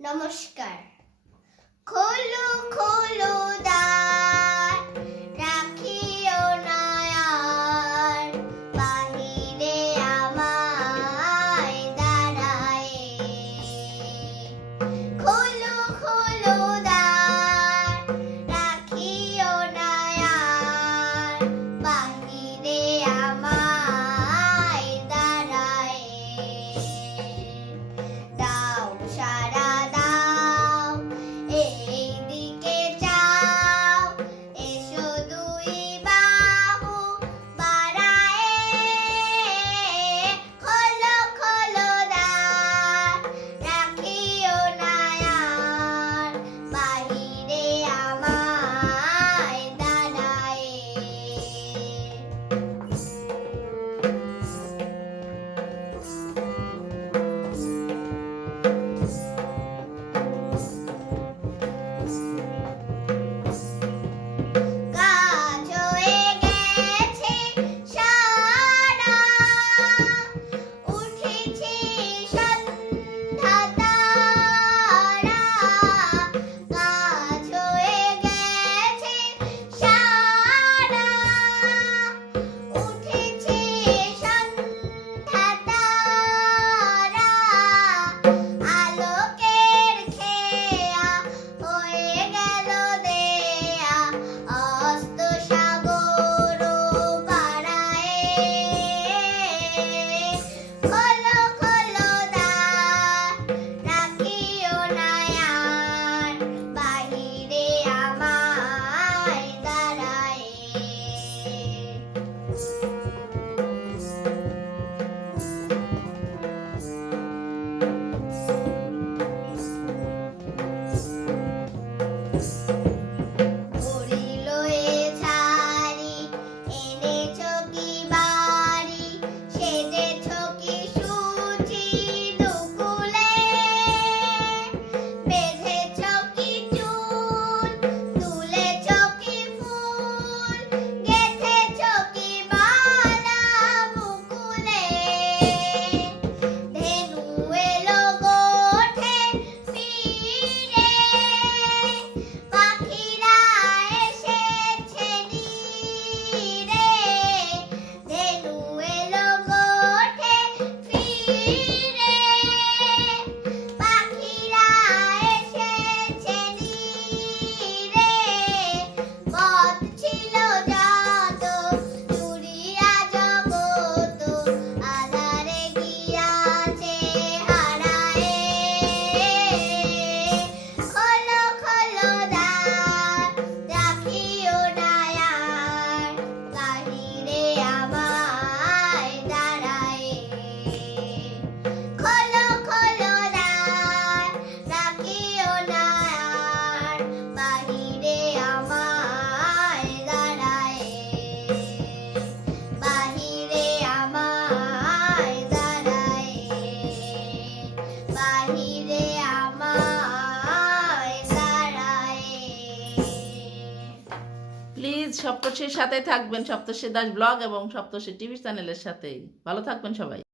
নমস্কার। খোলো খোলো দা প্লিজ সপ্তর্ষের সাথে থাকবেন সপ্তর্ষি দাস ব্লগ এবং সপ্তর্ষি টিভি চ্যানেলের সাথেই। ভালো থাকবেন সবাই।